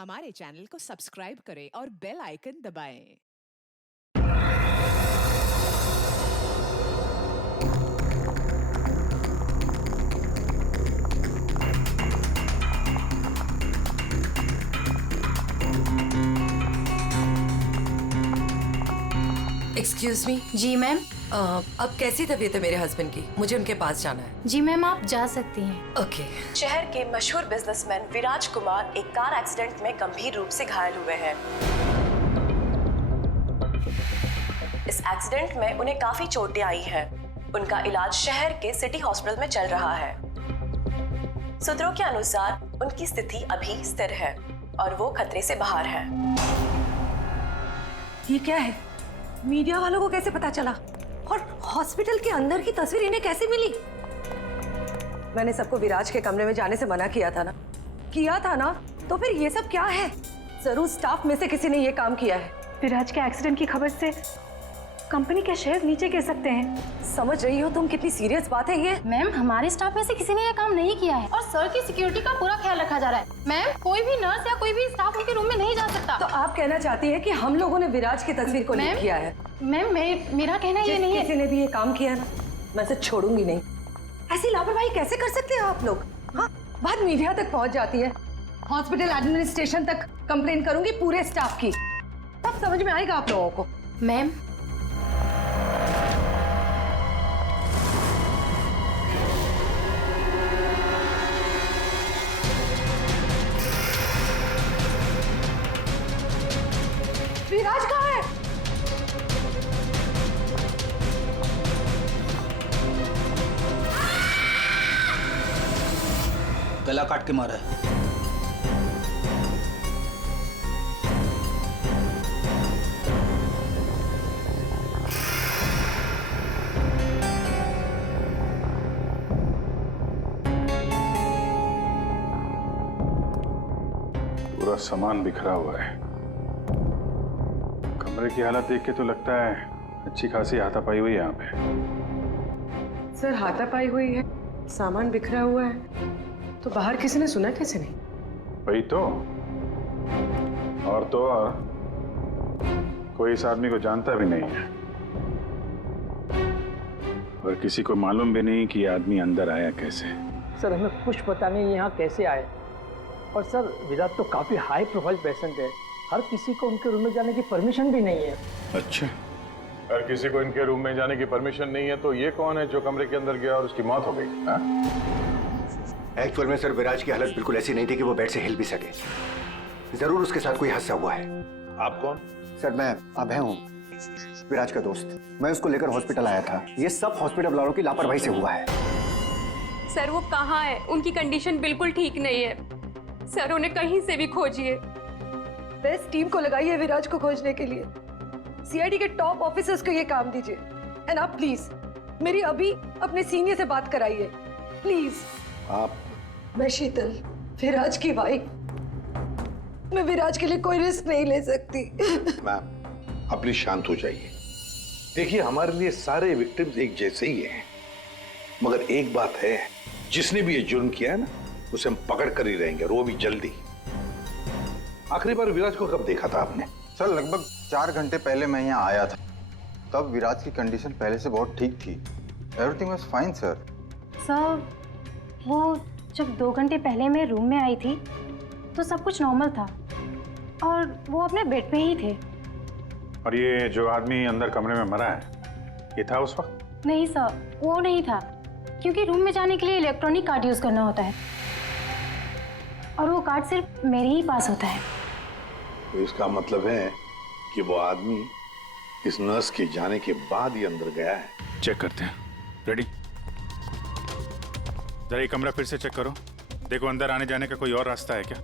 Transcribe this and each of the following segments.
हमारे चैनल को सब्सक्राइब करें और बेल आइकन दबाएं। Excuse me. जी मैम। अब कैसी तबीयत है मेरे हस्बैंड की? मुझे उनके पास जाना है। जी मैम, आप जा सकती हैं। ओके। शहर के मशहूर बिजनेसमैन विराज कुमार एक कार एक्सीडेंट में गंभीर रूप से घायल हुए हैं। इस एक्सीडेंट में उन्हें काफी चोटें आई हैं। उनका इलाज शहर के सिटी हॉस्पिटल में चल रहा है। सूत्रों के अनुसार उनकी स्थिति अभी स्थिर है और वो खतरे से बाहर है। ये क्या है? मीडिया वालों को कैसे पता चला? और हॉस्पिटल के अंदर की तस्वीर इन्हें कैसे मिली? मैंने सबको विराज के कमरे में जाने से मना किया था ना? तो फिर ये सब क्या है? जरूर स्टाफ में से किसी ने ये काम किया है। विराज के एक्सीडेंट की खबर से कंपनी के शेयर नीचे गिर सकते हैं। समझ रही हो तुम कितनी सीरियस बात है ये? मैम, हमारे स्टाफ में से किसी ने ये काम नहीं किया है और सर की सिक्योरिटी का पूरा ख्याल रखा जा रहा है। मैम, कोई भी नर्स या कोई भी स्टाफ उनके रूम में नहीं जा सकता। तो आप कहना चाहती है कि हम लोगों ने विराज की तस्वीर को लीक किया है? मैम, मेरा कहना ये नहीं है। किसी ने भी ये काम किया ना, मैं इसे छोड़ूंगी नहीं। ऐसी लापरवाही कैसे कर सकते हैं आप लोग? हाँ, बात मीडिया तक पहुंच जाती है, हॉस्पिटल एडमिनिस्ट्रेशन तक कंप्लेन करूंगी पूरे स्टाफ की, तब समझ में आएगा आप लोगों को। मैम, विराज कहाँ है? गला काट के मारा है। पूरा सामान बिखरा हुआ है। कमरे की हालत देख के तो लगता है अच्छी खासी हाथापाई हुई है यहाँ पे। सर, हाथापाई हुई है, सामान बिखरा हुआ है, तो बाहर किसी ने सुना कैसे नहीं? वही तो। और कोई इस आदमी को जानता भी नहीं है और किसी को मालूम भी नहीं कि ये आदमी अंदर आया कैसे। सर, हमें कुछ पता नहीं यहाँ कैसे आए। और सर, विराट तो काफी हाई प्रोफाइल पेशेंट है, हर किसी को उनके रूम में जाने की परमिशन भी नहीं है। अच्छा, हर किसी को इनके रूम में जाने की परमिशन नहीं है, तो ये कौन है जो कमरे के अंदर गया और उसकी मौत हो गई? एक्चुअल में सर, विराज की हालत बिल्कुल ऐसी नहीं थी कि वो बेड से हिल भी सके। जरूर उसके साथ कोई हादसा हुआ है। आप कौन? सर, मैं अभय हूँ, विराज का दोस्त। मैं उसको लेकर हॉस्पिटल आया था। ये सब हॉस्पिटल वालों की लापरवाही से हुआ है। सर, वो कहाँ है? उनकी कंडीशन बिल्कुल ठीक नहीं है। सर, उन्हें कहीं से भी खोजिए। बेस्ट टीम को लगाइए विराज को खोजने के लिए। सीआईडी के टॉप ऑफिसर्स को ये काम दीजिए। एंड आप प्लीज मेरी अभी अपने सीनियर से बात कराइए, प्लीज। आप? मैं शीतल, विराज की वाइफ। मैं विराज के लिए कोई रिस्क नहीं ले सकती। मैम, आप प्लीज शांत हो जाइए। देखिए, हमारे लिए सारे विक्टिम्स एक जैसे ही हैं, मगर एक बात है, जिसने भी ये जुर्म किया है ना, उसे हम पकड़ कर ही रहेंगे, और वो भी जल्दी। आखिरी बार विराज को कब देखा था आपने? सर, लगभग 4 घंटे पहले मैं यहाँ आया था। तब विराज की कंडीशन पहले से बहुत ठीक थी। Everything was fine sir. Sir, वो जब 2 घंटे पहले मैं रूम में आई थी तो सब कुछ नॉर्मल था और वो अपने बेड पे ही थे। और ये जो आदमी अंदर कमरे में मरा है, ये था उस वक्त? नहीं सर, वो नहीं था, क्योंकि रूम में जाने के लिए इलेक्ट्रॉनिक कार्ड यूज करना होता है और वो कार्ड सिर्फ मेरे ही पास होता है। तो इसका मतलब है कि वो आदमी इस नर्स के जाने के बाद ही अंदर गया है। चेक करते हैं। रेडी? जरा ये कमरा फिर से चेक करो, देखो अंदर आने जाने का कोई और रास्ता है क्या।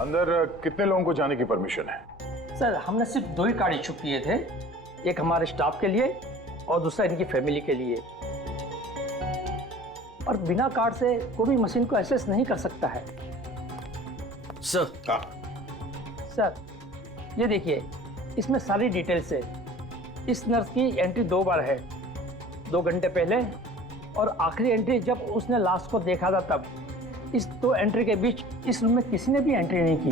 अंदर कितने लोगों को जाने की परमिशन है? सर, हमने सिर्फ 2 ही कार्ड इशू किए थे, एक हमारे स्टाफ के लिए और दूसरा इनकी फैमिली के लिए। और बिना कार्ड से कोई भी मशीन को एक्सेस नहीं कर सकता है। सर, सर, ये देखिए, इसमें सारी डिटेल्स है। इस नर्स की एंट्री 2 बार है 2 घंटे पहले और आखिरी एंट्री जब उसने लास्ट को देखा था तब। इस 2 एंट्री के बीच इस रूम में किसी ने भी एंट्री नहीं की।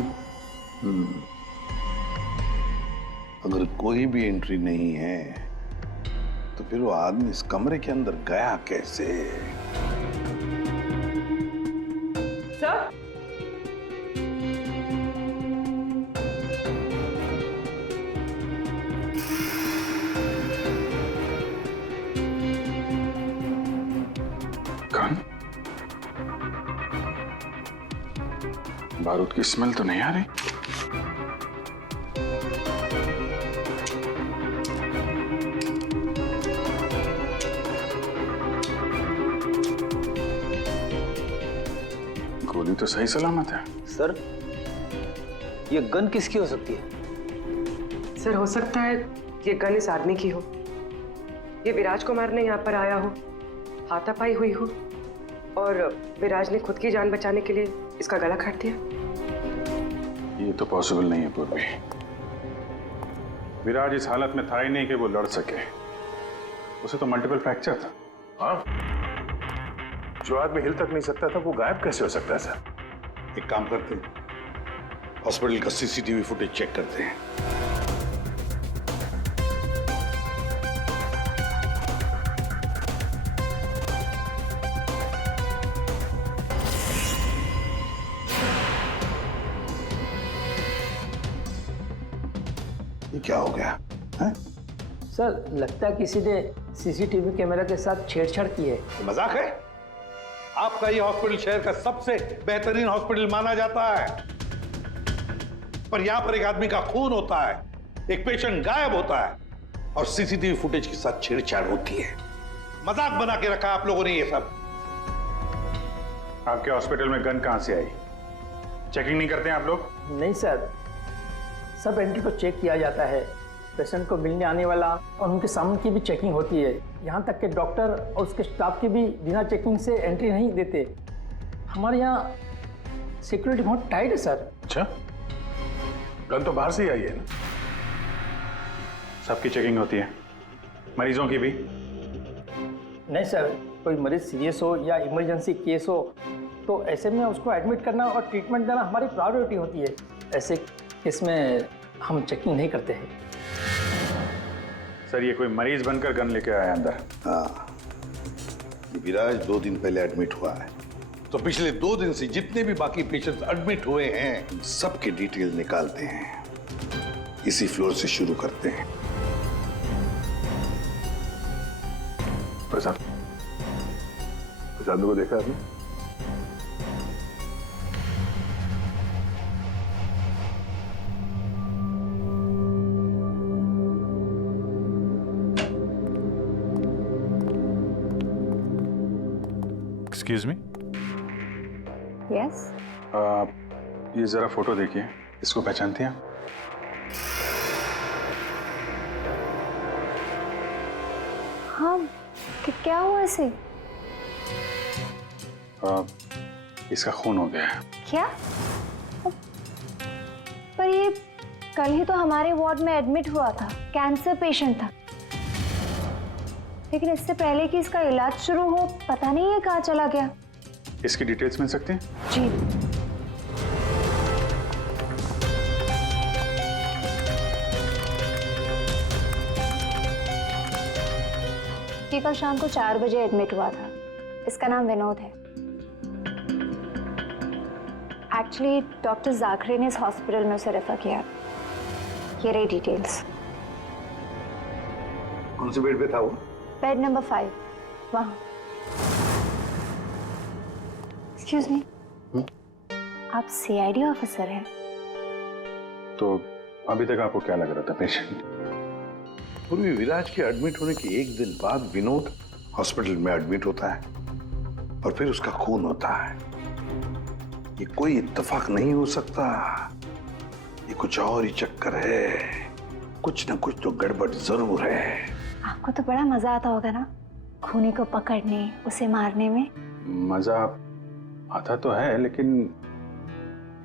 अगर कोई भी एंट्री नहीं है तो फिर वो आदमी इस कमरे के अंदर गया कैसे? सर, कौन? बारूद की स्मेल तो नहीं आ रही। गोली तो सही सलामत है। सर, ये गन किसकी हो सकती है? सर हो सकता है ये गन इस आदमी की हो, ये विराज को मारने यहाँ पर आया हो, हाथापाई हुई हो और विराज ने खुद की जान बचाने के लिए इसका गला काट दिया। ये तो पॉसिबल नहीं है पूर्वी। विराज इस हालत में था ही नहीं कि वो लड़ सके। उसे तो मल्टीपल फ्रैक्चर था। हाँ, जो आदमी हिल तक नहीं सकता था वो गायब कैसे हो सकता है सर? एक काम करते हैं, हॉस्पिटल का सीसीटीवी फुटेज चेक करते हैं। ये क्या हो गया है? सर, लगता है किसी ने सीसीटीवी कैमरा के साथ छेड़छाड़ की है। मजाक है? आपका ये हॉस्पिटल शहर का सबसे बेहतरीन हॉस्पिटल माना जाता है, पर यहां पर एक आदमी का खून होता है, एक पेशेंट गायब होता है और सीसीटीवी फुटेज के साथ छेड़छाड़ होती है। मजाक बना के रखा आप लोगों ने ये सब। आपके हॉस्पिटल में गन कहां से आई? चेकिंग नहीं करते हैं आप लोग? नहीं सर, सब एंट्री को चेक किया जाता है। पेशेंट को मिलने आने वाला और उनके सामान की भी चेकिंग होती है। यहाँ तक कि डॉक्टर और उसके स्टाफ की भी बिना चेकिंग से एंट्री नहीं देते। हमारे यहाँ सिक्योरिटी बहुत टाइट है सर। अच्छा, गन तो बाहर से ही आई है ना? सबकी चेकिंग होती है, मरीजों की भी? नहीं सर, कोई मरीज सीरियस हो या इमरजेंसी केस हो तो ऐसे में उसको एडमिट करना और ट्रीटमेंट देना हमारी प्रायोरिटी होती है। ऐसे केस में हम चेकिंग नहीं करते हैं। सर, ये कोई मरीज बनकर गन लेके आया अंदर? हाँ, विराज 2 दिन पहले एडमिट हुआ है, तो पिछले 2 दिन से जितने भी बाकी पेशेंट्स एडमिट हुए हैं उन सबके डिटेल निकालते हैं। इसी फ्लोर से शुरू करते हैं। प्रसाद को देखा आपने? Excuse me. यस। ये जरा फोटो देखिए, इसको पहचानती हैं? हाँ, क्या हुआ इसे? इसका खून हो गया है। क्या? पर ये कल ही तो हमारे वार्ड में एडमिट हुआ था, कैंसर पेशेंट था। लेकिन इससे पहले कि इसका इलाज शुरू हो, पता नहीं ये कहाँ चला गया। इसकी डिटेल्स मिल सकती हैं? जी। ये कल शाम को 4 बजे एडमिट हुआ था। इसका नाम विनोद है। एक्चुअली डॉक्टर जाखरे ने इस हॉस्पिटल में उसे रेफर किया। ये रही डिटेल्स। कौन से बेड पे था वो? बेड नंबर 5, वहाँ। एक्सक्यूज मी, आप सीआईडी ऑफिसर हैं? तो अभी तक आपको क्या लग रहा था पेशेंट? पूर्वी विराज के एडमिट होने के 1 दिन बाद विनोद हॉस्पिटल में एडमिट होता है और फिर उसका खून होता है। ये कोई इत्तेफाक नहीं हो सकता, ये कुछ और ही चक्कर है। कुछ ना कुछ तो गड़बड़ जरूर है। आपको तो बड़ा मजा आता होगा ना खूनी को पकड़ने, उसे मारने में? मजा आता तो है, लेकिन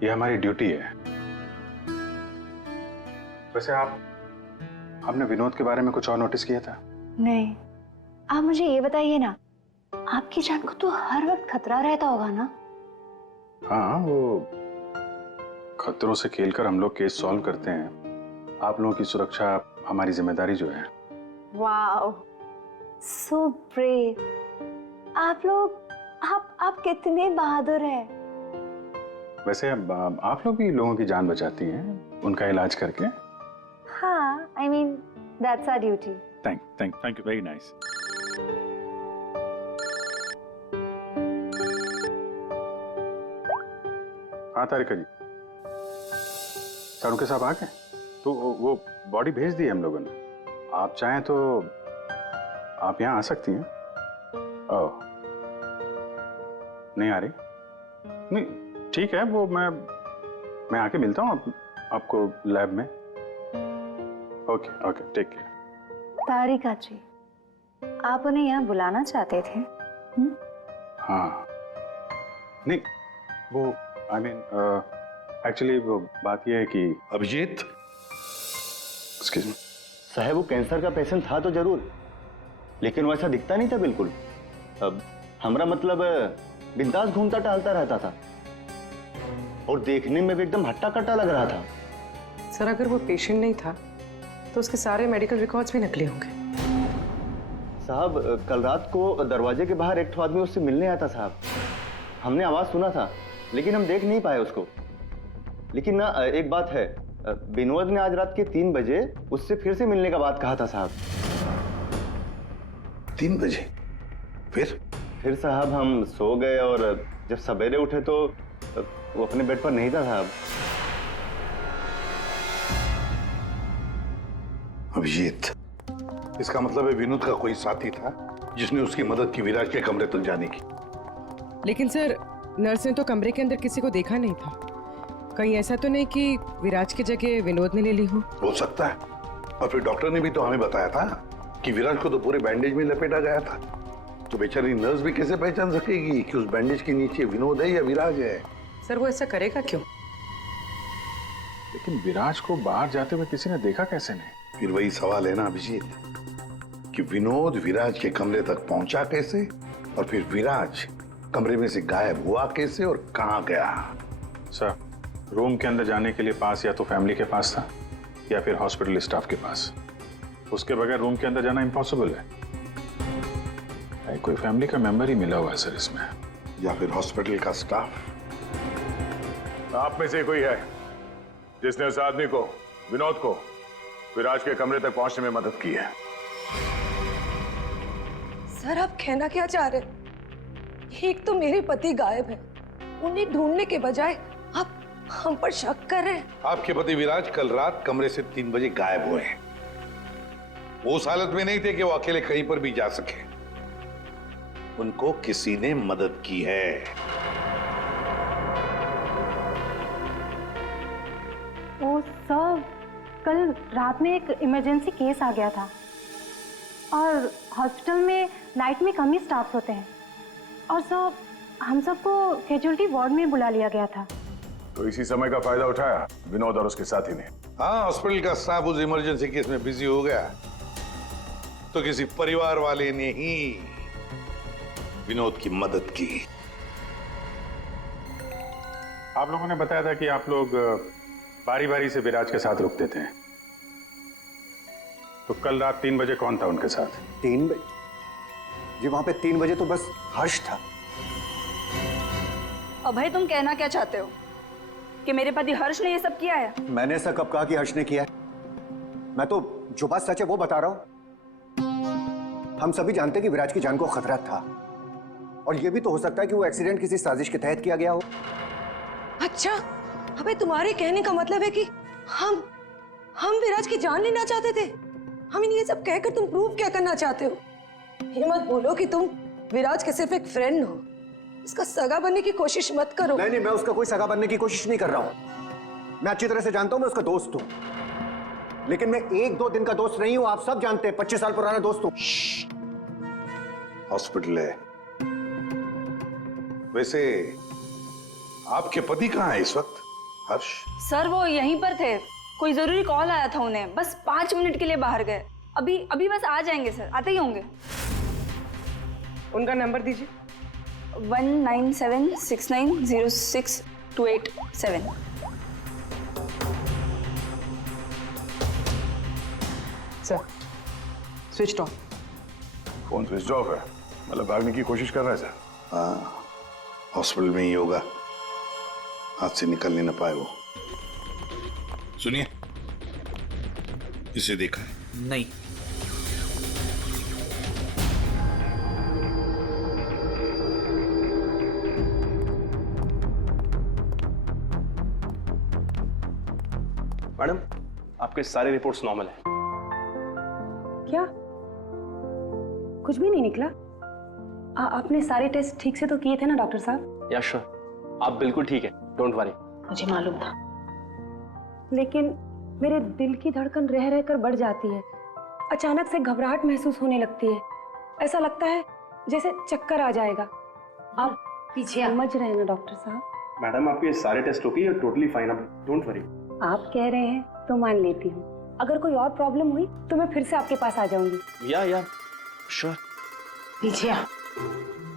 ये हमारी ड्यूटी है। वैसे आपने विनोद के बारे में कुछ और नोटिस किया था? नहीं, आप मुझे ये बताइए ना, आपकी जान को तो हर वक्त खतरा रहता होगा ना? हाँ, वो खतरों से खेलकर हम लोग केस सॉल्व करते हैं। आप लोगों की सुरक्षा हमारी जिम्मेदारी जो है। Wow, so brave. आप लोग आप कितने बहादुर हैं। वैसे अब आप लोग भी लोगों की जान बचाती हैं उनका इलाज करके। हाँ, I mean that's our duty. Thank you, very nice. हाँ तारिका जी, सारू के साहब आ गए? तो वो बॉडी भेज दी है हम लोगों ने। आप चाहें तो आप यहाँ आ सकती हैं। ओह, नहीं आ रही? नहीं, ठीक है, वो मैं आके मिलता हूँ आपको लैब में। Okay, take care. Tarika ji, आप उन्हें यहाँ बुलाना चाहते थे? हाँ, नहीं, वो आई मीन एक्चुअली वो बात ये है कि अभिजीत, एक्सक्यूज मी साहब, वो कैंसर का पेशेंट था तो जरूर, लेकिन वैसा दिखता नहीं था बिल्कुल। अब हमारा मतलब बिंदास घूमता टहलता रहता था और देखने में भी एकदम हट्टा कट्टा लग रहा था। सर, अगर वो पेशेंट नहीं था तो उसके सारे मेडिकल रिकॉर्ड्स भी नकली होंगे। साहब, कल रात को दरवाजे के बाहर एक आदमी उससे मिलने आया था साहब। हमने आवाज सुना था लेकिन हम देख नहीं पाए उसको। लेकिन ना एक बात है, विनोद ने आज रात के 3 बजे उससे फिर से मिलने का बात कहा था साहब। 3 बजे? फिर साहब हम सो गए और जब सवेरे उठे तो वो अपने बेड पर नहीं था साहब। अभिजीत, इसका मतलब है विनोद का कोई साथी था जिसने उसकी मदद की विराज के कमरे तक जाने की। लेकिन सर, नर्स ने तो कमरे के अंदर किसी को देखा नहीं था। कहीं ऐसा तो नहीं कि विराज की जगह विनोद ने ले ली हो सकता है। और फिर डॉक्टर ने भी तो हमें बताया था कि विराज को तो पूरे बैंडेज में लपेटा गया था। तो बेचारी नर्स भी कैसे पहचान सकेगी कि उस बैंडेज के नीचे विनोद है या विराज है? सर, वो ऐसा करेगा क्यों? लेकिन विराज को बाहर जाते हुए किसी ने देखा कैसे नहीं? फिर वही सवाल है ना अभिजीत, कि विनोद विराज के कमरे तक पहुंचा कैसे और फिर विराज कमरे में से गायब हुआ कैसे और कहां गया? सर, रूम के अंदर जाने के लिए पास या तो फैमिली के पास था या फिर हॉस्पिटल स्टाफ के पास। उसके बगैर रूम के अंदर जाना इम्पॉसिबल है। कोई फैमिली का मेंबर ही मिला हुआ है सर इसमें, या फिर हॉस्पिटल का स्टाफ। आप में से कोई है जिसने उस आदमी को, विनोद को, विराज के कमरे तक पहुंचने में मदद की है? सर, आप कहना क्या चाह रहे हैं? एक तो मेरे पति गायब है, उन्हें ढूंढने के बजाय आप हम पर शक कर रहे हैं। आपके पति विराज कल रात कमरे से 3 बजे गायब हुए हैं। वो उस हालत में नहीं थे कि वो अकेले कहीं पर भी जा सके। उनको किसी ने मदद की है। ओ सर, कल रात में एक इमरजेंसी केस आ गया था और हॉस्पिटल में नाइट में कम ही स्टाफ होते हैं और सर हम सबको कैजुअल्टी वार्ड में बुला लिया गया था। तो इसी समय का फायदा उठाया विनोद और उसके साथी ने। हाँ, हॉस्पिटल का स्टाफ उस इमरजेंसी केस में बिजी हो गया तो किसी परिवार वाले ने ही विनोद की मदद की। आप लोगों ने बताया था कि आप लोग बारी बारी से विराज के साथ रुकते थे, तो कल रात 3 बजे कौन था उनके साथ? 3 बजे जी, वहां पे 3 बजे तो बस हर्ष था। अभय, तुम कहना क्या चाहते हो कि मेरे पति हर्ष ने ये सब किया है? मैंने ऐसा कब कहा कि हर्ष ने किया है? मैं तो जो बात सच है वो बता रहा हूं। हम सभी जानते हैं कि विराज की जान को खतरा था और ये भी तो हो सकता है कि वो एक्सीडेंट किसी साजिश के तहत किया गया हो। अच्छा, अबे तुम्हारे कहने का मतलब है कि हम विराज की जान लेना चाहते थे? हम ये सब कहकर तुम प्रूव क्या करना चाहते हो? ये मत बोलो कि तुम विराज के सिर्फ एक फ्रेंड हो, इसका सगा बनने की कोशिश मत करो। नहीं, मैं उसका कोई सगा बनने की कोशिश नहीं कर रहा हूं। मैं अच्छी तरह से जानता हूं मैं उसका दोस्त हूं, लेकिन मैं 1-2 दिन का दोस्त नहीं हूं। आप सब जानते हैं 25 साल पुराना दोस्त हूं। हॉस्पिटल है। वैसे आपके पति कहाँ है इस वक्त? हर्ष? सर, वो यहीं पर थे। कोई जरूरी कॉल आया था उन्हें, बस 5 मिनट के लिए बाहर गए। अभी बस आ जाएंगे सर, आते ही होंगे। उनका नंबर दीजिए। 1976906287। Sir switch off. Phone switch off है, मतलब भागने की कोशिश कर रहा है सर। हाँ, हॉस्पिटल में ही होगा, हाथ से निकल नहीं ना पाए वो। सुनिए, इसे देखा है? नहीं। मैडम, आपके सारे रिपोर्ट्स नॉर्मल है। क्या? कुछ भी नहीं निकला? आपने सारे टेस्ट ठीक से तो किए थे ना डॉक्टर साहब? या श्योर, आप बिल्कुल ठीक है, डोंट वरी। मुझे मालूम था, लेकिन मेरे दिल की धड़कन रह रहकर बढ़ जाती है। अचानक से घबराहट महसूस होने लगती है। ऐसा लगता है जैसे चक्कर आ जाएगा। आप पीछे समझ रहे हैं ना डॉक्टर साहब? मैडम, आपके सारे test okay, you are totally fine, आप डोंट वरी। आप कह रहे हैं तो मान लेती हूँ। अगर कोई और प्रॉब्लम हुई तो मैं फिर से आपके पास आ जाऊंगी। या श्योर। पीछे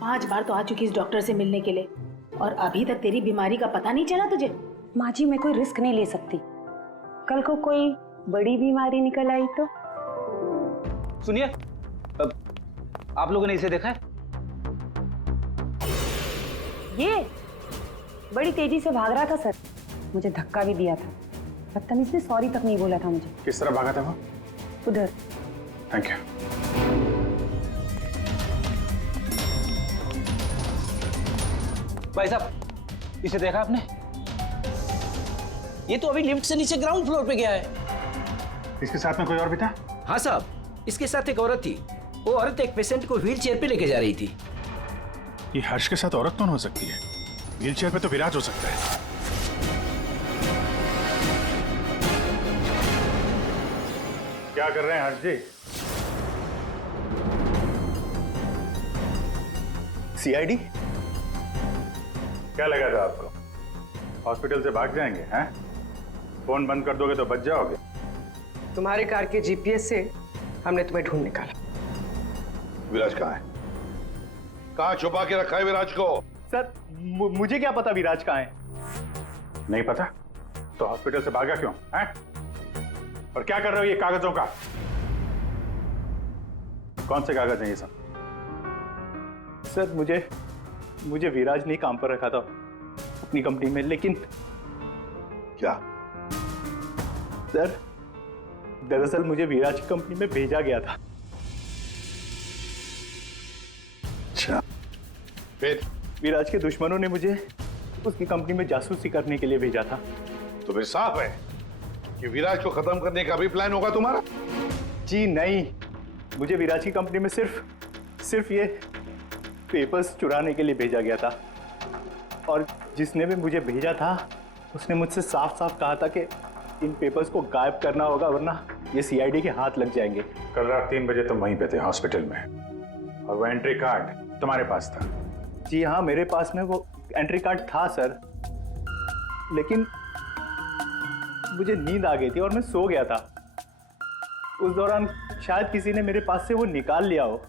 5 बार तो आ चुकी इस डॉक्टर से मिलने के लिए, और अभी तक तेरी बीमारी का पता नहीं चला तुझे? माँ जी, मैं कोई रिस्क नहीं ले सकती। कल को कोई बड़ी बीमारी निकल आई तो? सुनिए, आप लोगों ने इसे देखा है? ये बड़ी तेजी से भाग रहा था सर, मुझे धक्का भी दिया था। बदतमीज ने सॉरी तक नहीं बोला था मुझे। किस तरह भागा था वो? उधर। Thank you. भाई साहब, इसे देखा आपने? ये तो अभी लिफ्ट से नीचे ग्राउंड फ्लोर पे गया है। इसके साथ में कोई और भी था? हाँ साहब, इसके साथ एक औरत थी। वो औरत एक पेशेंट को व्हील चेयर पे लेके जा रही थी। ये हर्ष के साथ औरत कौन हो सकती है? व्हील चेयर पे तो विराज हो सकता है। क्या कर रहे हैं हर्ष जी? सीआईडी? क्या लगा था आपको? हॉस्पिटल से भाग जाएंगे हैं? फोन बंद कर दोगे तो बच जाओगे। तुम्हारे कार के जीपीएस से हमने तुम्हें ढूंढ निकाला। विराज कहाँ है? कहाँ छुपा के रखा है विराज को? सर, मुझे क्या पता विराज कहाँ है? नहीं पता? तो हॉस्पिटल से भागा क्यों हैं? और क्या कर रहे हो ये कागजों का? कौन से कागज हैं ये सब? सर, मुझे विराज ने काम पर रखा था अपनी कंपनी में, लेकिन क्या? सर, दरअसल मुझे विराज की कंपनी में भेजा गया था। अच्छा, फिर? विराज के दुश्मनों ने मुझे उसकी कंपनी में जासूसी करने के लिए भेजा था। तो फिर साफ है कि विराज को खत्म करने का भी प्लान होगा तुम्हारा? जी नहीं, मुझे विराज की कंपनी में सिर्फ ये पेपर्स चुराने के लिए भेजा गया था, और जिसने भी मुझे भेजा था उसने मुझसे साफ साफ कहा था कि इन पेपर्स को गायब करना होगा, वरना ये सीआईडी के हाथ लग जाएंगे। कल रात 3 बजे तुम वहीं पे थे हॉस्पिटल में, और वो एंट्री कार्ड तुम्हारे पास था? जी हाँ, मेरे पास में वो एंट्री कार्ड था सर, लेकिन मुझे नींद आ गई थी और मैं सो गया था। उस दौरान शायद किसी ने मेरे पास से वो निकाल लिया हो।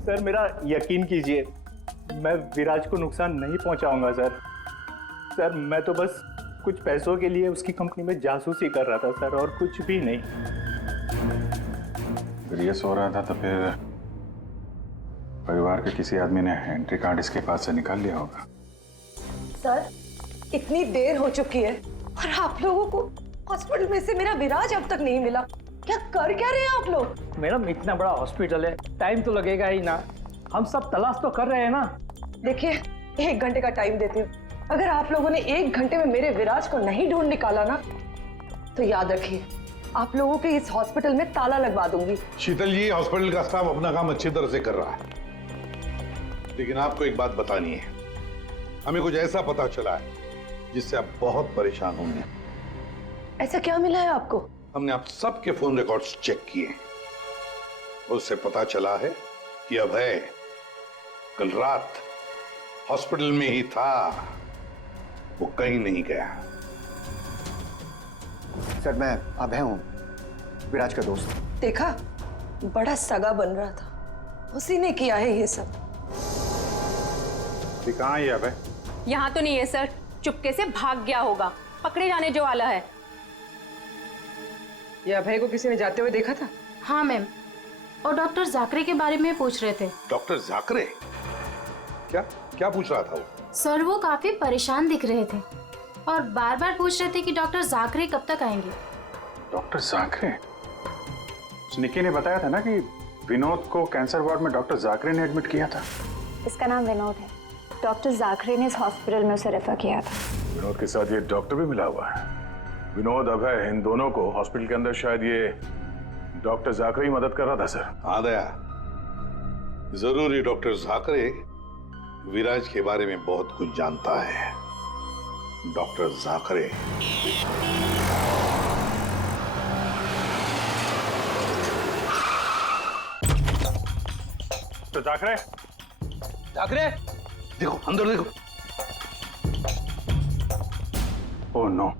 सर, मेरा यकीन कीजिए, मैं विराज को नुकसान नहीं पहुंचाऊंगा सर। सर, मैं तो बस कुछ पैसों के लिए उसकी कंपनी में जासूसी कर रहा था सर, और कुछ भी नहीं। अगर ये सो रहा था तो फिर परिवार के किसी आदमी ने एंट्री कार्ड इसके पास से निकाल लिया होगा। सर, इतनी देर हो चुकी है और आप लोगों को हॉस्पिटल में से मेरा विराज अब तक नहीं मिला। क्या कर क्या रहे हैं आप लोग? मैडम, इतना बड़ा हॉस्पिटल है, टाइम तो लगेगा ही ना। हम सब तलाश तो कर रहे हैं ना। देखिए, 1 घंटे का टाइम देती हूँ। अगर आप लोगों ने 1 घंटे में मेरे विराज को नहीं ढूंढ निकाला ना, तो याद रखिए, आप लोगों के इस हॉस्पिटल में ताला लगवा दूंगी। शीतल जी, हॉस्पिटल का स्टाफ अपना काम अच्छी तरह से कर रहा है, लेकिन आपको एक बात बतानी है। हमें कुछ ऐसा पता चला है जिससे आप बहुत परेशान होंगे। ऐसा क्या मिला है आपको? हमने आप सबके फोन रिकॉर्ड्स चेक किए, उससे पता चला है कि अभय कल रात हॉस्पिटल में ही था, वो कहीं नहीं गया। सर, मैं अभय हूं, विराज का दोस्त। देखा, बड़ा सगा बन रहा था, उसी ने किया है ये सब। कहाँ है ये अभय? यहाँ तो नहीं है सर, चुपके से भाग गया होगा, पकड़े जाने जो वाला है। ये अभय को किसी ने जाते हुए देखा था? हाँ मैम, और डॉक्टर जाकरे के बारे में पूछ रहे थे। डॉक्टर जाकरे? क्या क्या पूछ रहा था वो? सर वो काफी परेशान दिख रहे थे और बार बार पूछ रहे थे कि डॉक्टर जाकरे कब तक आएंगे। डॉक्टर जाकरे? निकी ने बताया था ना कि विनोद को कैंसर वार्ड में डॉक्टर जाकरे ने एडमिट किया था। इसका नाम विनोद है। डॉक्टर जाकरे ने इस हॉस्पिटल में उसे रेफर किया था। विनोद के साथ ये डॉक्टर भी मिला हुआ है। विनोद, अभय, इन दोनों को हॉस्पिटल के अंदर शायद ये डॉक्टर जाकरे ही मदद कर रहा था सर। हाँ दया, जरूर ये डॉक्टर जाकरे विराज के बारे में बहुत कुछ जानता है। डॉक्टर जाकरे। तो जाकरे? जाकरे, देखो अंदर देखो। Oh no.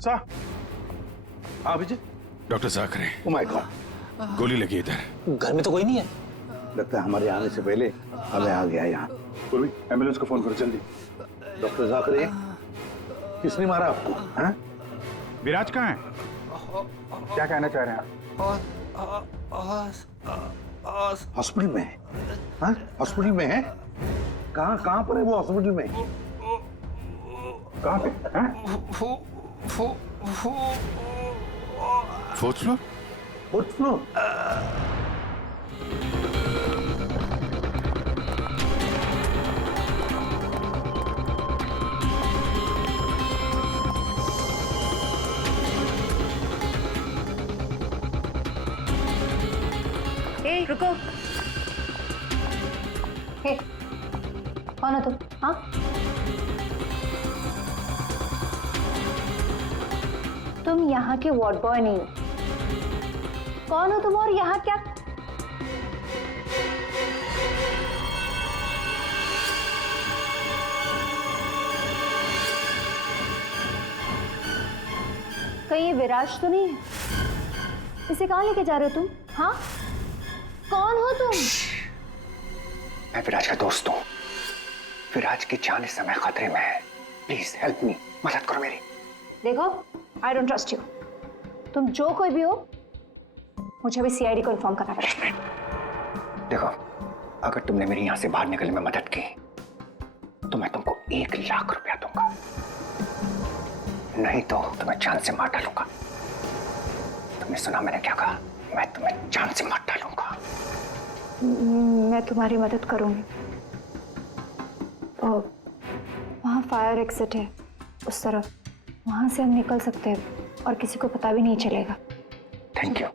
सा? हाँ Vijay. Doctor Jakare. Oh my God. गोली लगी इधर। घर में तो कोई नहीं है। लगता है हमारे आने से पहले हमें आ गया यहाँ। पूर्वी, एम्बुलेंस को फोन करो जल्दी। डॉक्टर जाकरे, किसने मारा आपको? हाँ? विराज कहाँ है? क्या कहना चाह रहे हैं आप? हॉस्पिटल में है। हाँ? हॉस्पिटल में है? कहाँ पर है वो हॉस्पिटल में? कहाँ पे? Fourth floor? Fourth floor? ए, रुको। हे, कौन हो तुम? हाँ? तुम यहाँ के वार्ड बॉय नहीं हो। कौन हो तुम और यहाँ क्या? कहीं ये विराज तो नहीं है? इसे कहाँ लेके जा रहे हो तुम? हाँ, कौन हो तुम? मैं विराज का दोस्त हूँ। विराज की जान इस समय खतरे में है। प्लीज हेल्प मी, मदद करो मेरी। देखो, आई डोंट ट्रस्ट यू। तुम जो कोई भी हो, मुझे अभी सीआईडी को इन्फॉर्म करना पड़ेगा। देखो, अगर तुमने मेरी यहाँ से बाहर निकलने में मदद की तो मैं तुमको 1 लाख रुपया दूंगा, नहीं तो तुम्हें जान से मार डालूंगा। तुमने सुना मैंने क्या कहा? मैं तुम्हें जान से मार डालूंगा। मैं तुम्हारी मदद करूंगी। वहाँ फायर एग्जिट है उस तरफ, वहां से हम निकल सकते हैं और किसी को पता भी नहीं चलेगा। Thank you.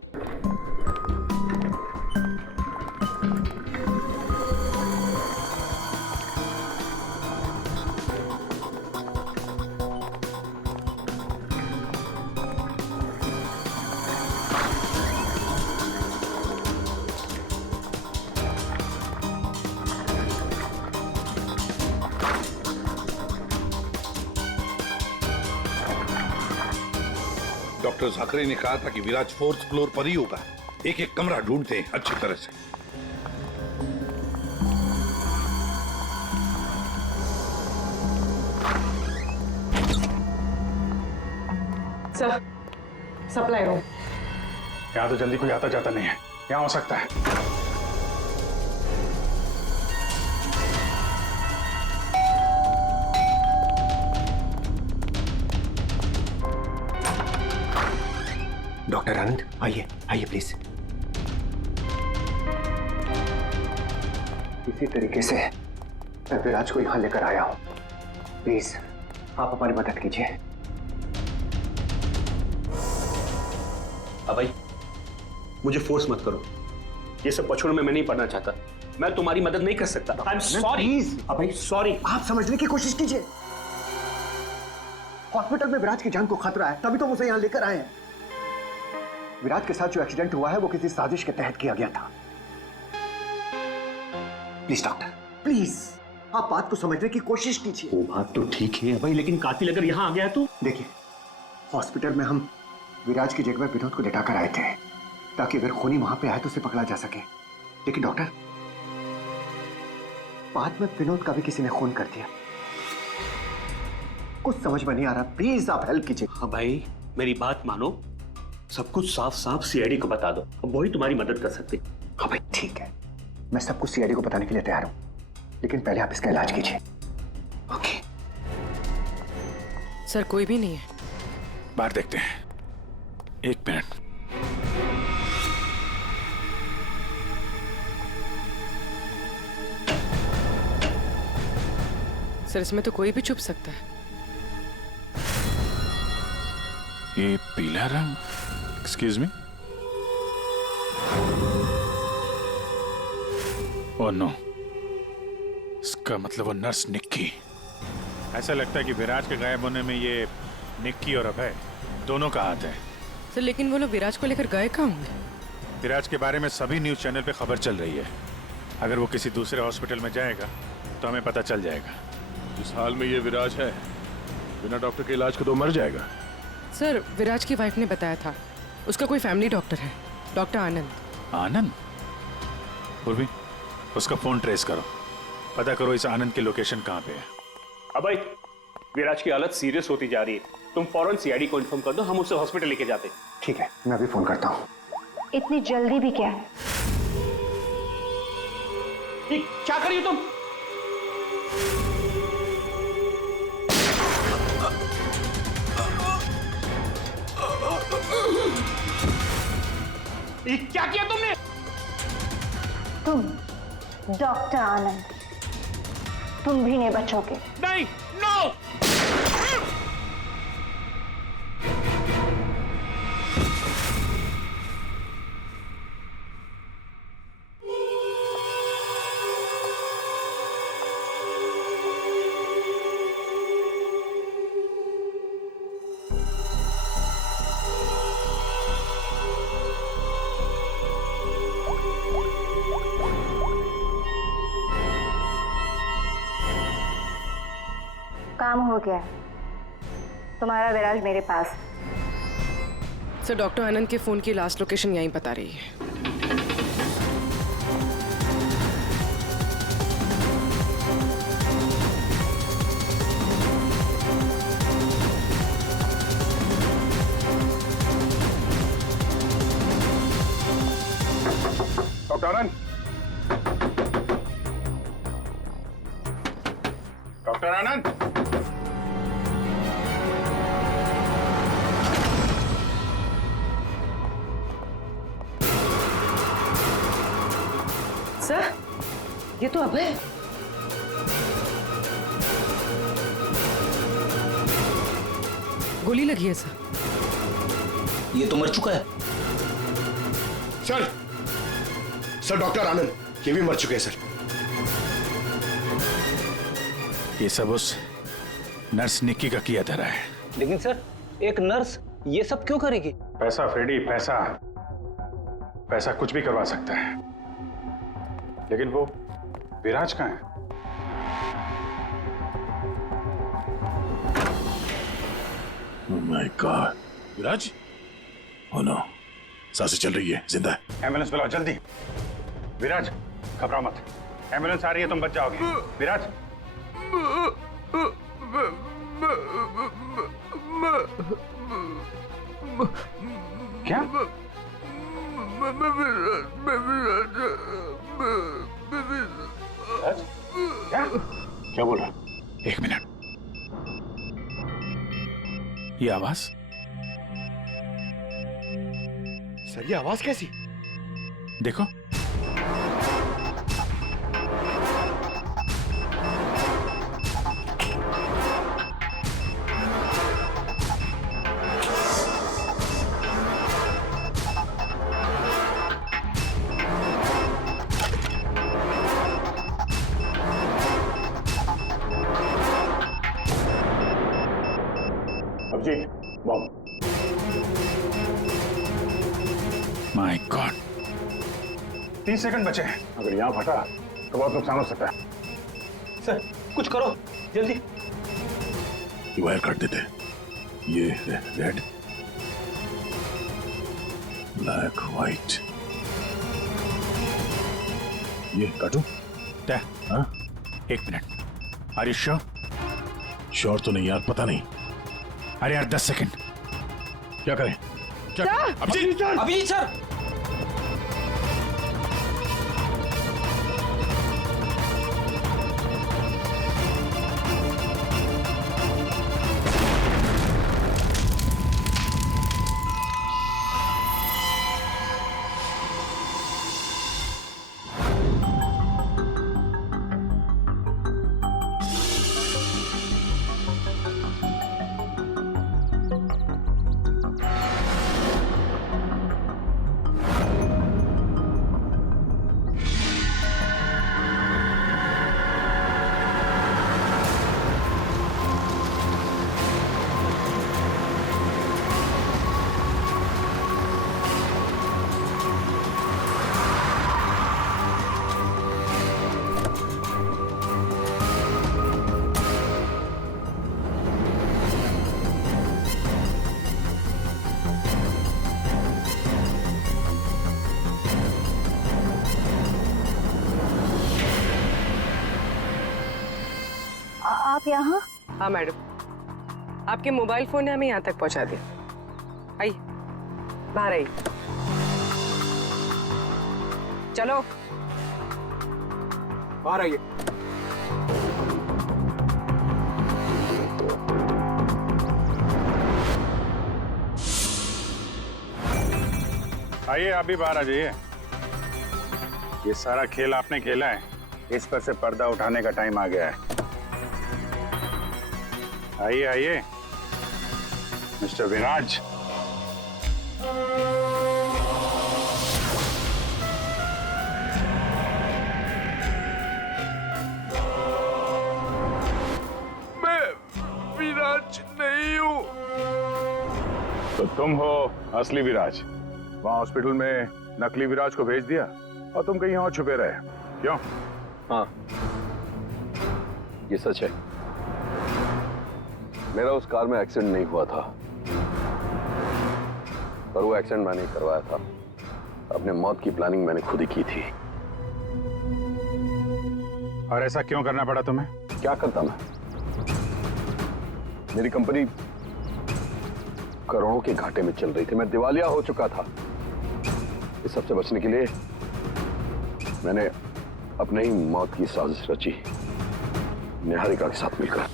डॉक्टर जाकरे ने कहा था कि विराज 4th फ्लोर पर ही होगा। एक एक कमरा ढूंढते हैं अच्छी तरह से। Sir, supply room. यहाँ तो जल्दी कोई आता जाता नहीं है। यहाँ हो सकता है। डॉक्टर आनंद, आइए आइए प्लीज। इसी तरीके से मैं विराज को यहां लेकर आया हूं। प्लीज आप हमारी मदद कीजिए। अभय, मुझे फोर्स मत करो। ये सब पछुड़ में मैं नहीं पढ़ना चाहता। मैं तुम्हारी मदद नहीं कर सकता। I am sorry. Abhay sorry. आप समझने की कोशिश कीजिए। हॉस्पिटल में विराज की जान को खतरा है, तभी तो उसे यहां लेकर आए हैं। विराज के साथ जो एक्सीडेंट हुआ है वो किसी साजिश के तहत किया गया था। प्लीज डॉक्टर, प्लीज आप बात को समझने की कोशिश कीजिए। वो बात तो ठीक है भाई, लेकिन कातिल अगर यहाँ आ गया तो? देखिए, हॉस्पिटल में हम विराज की जगह विनोद को लेटाकर आए थे ताकि अगर खूनी वहां पे आए तो उसे पकड़ा जा सके। लेकिन डॉक्टर, बाद में विनोद का भी किसी ने खून कर दिया। कुछ समझ में नहीं आ रहा, प्लीज आप हेल्प कीजिए। हाँ भाई, मेरी बात मानो, सब कुछ साफ साफ सीआईडी को बता दो, अब वही तुम्हारी मदद कर सकते। हाँ भाई ठीक है, मैं सब कुछ सीआईडी को बताने के लिए तैयार हूं, लेकिन पहले आप इसका इलाज कीजिए। ओके सर, कोई भी नहीं है। बाहर देखते हैं, 1 मिनट। सर, इसमें तो कोई भी छुप सकता है। ये पीला रंग, एक्सक्यूज मी। ओह नो, इसका मतलब वो नर्स निक्की। ऐसा लगता है कि विराज के गायब होने में ये निक्की और अभय दोनों का हाथ है। सर, लेकिन वो लोग विराज को लेकर गए कहाँ होंगे? विराज के बारे में सभी न्यूज चैनल पे खबर चल रही है। अगर वो किसी दूसरे हॉस्पिटल में जाएगा तो हमें पता चल जाएगा। जिस हाल में ये विराज है, बिना डॉक्टर के इलाज के तो मर जाएगा। सर, विराज की वाइफ ने बताया था उसका कोई फैमिली डॉक्टर है, डॉक्टर आनंद। आनंद? पूर्वी, उसका फोन ट्रेस करो, पता करो इस आनंद की लोकेशन कहाँ पे है। अबे, विराज की हालत सीरियस होती जा रही है, तुम फौरन सीआईडी को इन्फॉर्म कर दो, हम उसे हॉस्पिटल लेके जाते। ठीक है, मैं अभी फोन करता हूँ। इतनी जल्दी भी क्या है? क्या करिए तुम? क्या किया तुमने? तुम डॉक्टर आनंद, तुम भी नहीं बचोगे। नहीं, नो! काम हो गया, तुम्हारा विराज मेरे पास। सर, डॉक्टर आनंद के फोन की लास्ट लोकेशन यहीं बता रही है। डॉक्टर आनंद, डॉक्टर आनंद, सर, ये तो अभय। गोली लगी है सर। ये तो मर चुका है। सर डॉक्टर आनंद, ये भी मर चुके हैं सर। ये सब उस नर्स निक्की का किया धरा है। लेकिन सर, एक नर्स ये सब क्यों करेगी? पैसा फ्रेडी, पैसा। पैसा कुछ भी करवा सकता है, लेकिन वो विराज कहाँ है? Oh my God! Viraj? Oh no, सांसें चल रही है, जिंदा है। एम्बुलेंस बुलाओ जल्दी। विराज, घबराओ मत, एम्बुलेंस आ रही है, तुम बच जाओगे। विराज, क्या? क्या बोल रहा? 1 मिनट। ये आवाज? सर, ये आवाज कैसी? देखो। Abhijit, bomb. My god, 30 second बचे हैं। अगर यहाँ फटा तो बहुत नुकसान हो सकता है। सर, कुछ करो जल्दी। वायर काट देते। ये रेड, ब्लैक, व्हाइट। ये काटू तय। हाँ 1 मिनट। अरे श्योर तो नहीं यार, पता नहीं। अरे यार 10 सेकंड। क्या करें? क्या अभिजीत सर, अभिजीत सर, आप यहाँ? हाँ मैडम, आपके मोबाइल फोन ने हमें यहाँ तक पहुँचा दिया। आइए बाहर आइए। चलो बाहर आइए। आइए, आप भी बाहर आ जाइए। ये सारा खेल आपने खेला है, इस पर से पर्दा उठाने का टाइम आ गया है। आइए आइए मिस्टर विराज। मैं विराज नहीं हूँ। तो तुम हो असली विराज। वहां हॉस्पिटल में नकली विराज को भेज दिया और तुम कहीं और छुपे रहे, क्यों? हाँ ये सच है, मेरा उस कार में एक्सीडेंट नहीं हुआ था, पर वो एक्सीडेंट मैंने करवाया था। अपने मौत की प्लानिंग मैंने खुद ही की थी। और ऐसा क्यों करना पड़ा तुम्हें? क्या करता मैं? मेरी कंपनी करोड़ों के घाटे में चल रही थी, मैं दिवालिया हो चुका था। इस सबसे बचने के लिए मैंने अपने ही मौत की साजिश रची, निहारिका के साथ मिलकर।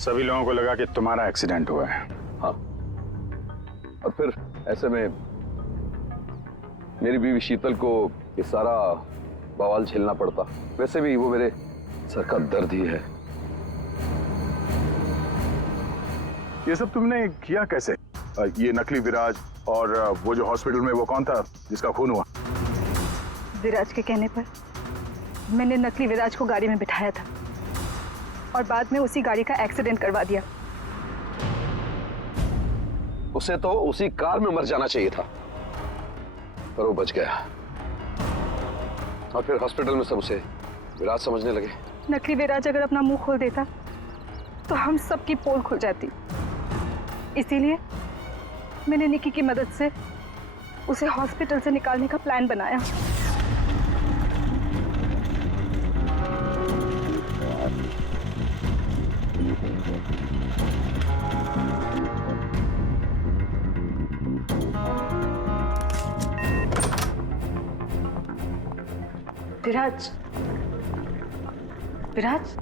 सभी लोगों को लगा कि तुम्हारा एक्सीडेंट हुआ है। हाँ, और फिर ऐसे में मेरी बीवी शीतल को ये सारा बवाल झेलना पड़ता। वैसे भी वो मेरे सर का दर्द ही है। ये सब तुमने किया कैसे? ये नकली विराज और वो जो हॉस्पिटल में वो कौन था जिसका खून हुआ? विराज के कहने पर मैंने नकली विराज को गाड़ी में बिठाया था और बाद में उसी गाड़ी का एक्सीडेंट करवा दिया। उसे तो उसी कार में मर जाना चाहिए था, पर वो बच गया। और फिर हॉस्पिटल में सब उसे विराज समझने लगे। नकली विराज अगर अपना मुंह खोल देता तो हम सबकी पोल खुल जाती। इसीलिए मैंने निकी की मदद से उसे हॉस्पिटल से निकालने का प्लान बनाया। विराज, विराज,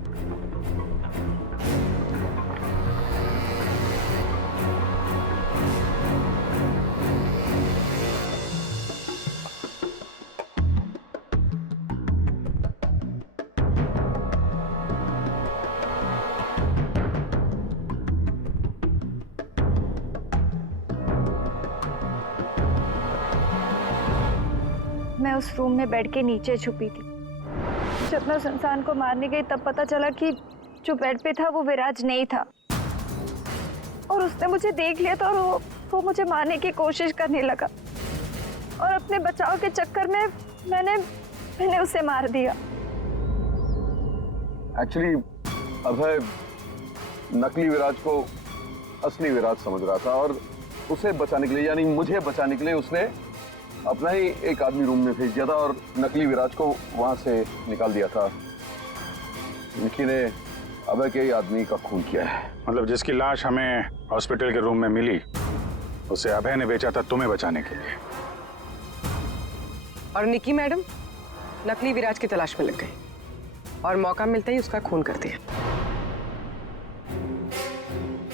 मैं उस रूम में बेड के नीचे छुपी थी। जब मैं उस इंसान को मारने गई तब पता चला कि जो बेड पे था वो विराज नहीं था, और उसने मुझे देख लिया था और वो मुझे मारने की कोशिश करने लगा, और अपने बचाव के चक्कर में मैंने उसे मार दिया। एक्चुअली अभय नकली विराज को असली विराज समझ रहा था, और उसे बचाने के लिए, यानी मुझे बचाने के लिए उसने अपना ही एक आदमी रूम में भेज दिया था और नकली विराज को वहां से निकाल दिया था। निकी ने अभय के ही आदमी का खून किया है। मतलब जिसकी लाश हमें हॉस्पिटल के रूम में मिली उसे अभय ने बेचा था तुम्हें बचाने के लिए। और निकी मैडम नकली विराज की तलाश में लग गई और मौका मिलते ही उसका खून कर दिया।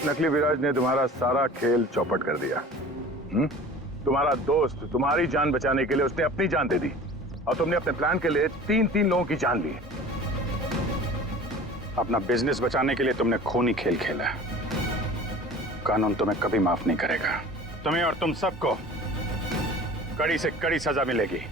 नकली विराज ने तुम्हारा सारा खेल चौपट कर दिया। तुम्हारा दोस्त तुम्हारी जान बचाने के लिए उसने अपनी जान दे दी और तुमने अपने प्लान के लिए 3 लोगों की जान ली। अपना बिजनेस बचाने के लिए तुमने खूनी खेल खेला। कानून तुम्हें कभी माफ नहीं करेगा। तुम्हें और तुम सबको कड़ी से कड़ी सजा मिलेगी।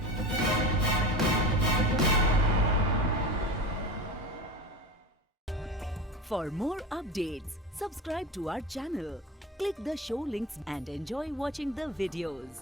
For more updates, subscribe to our channel, click the show links and enjoy watching the videos.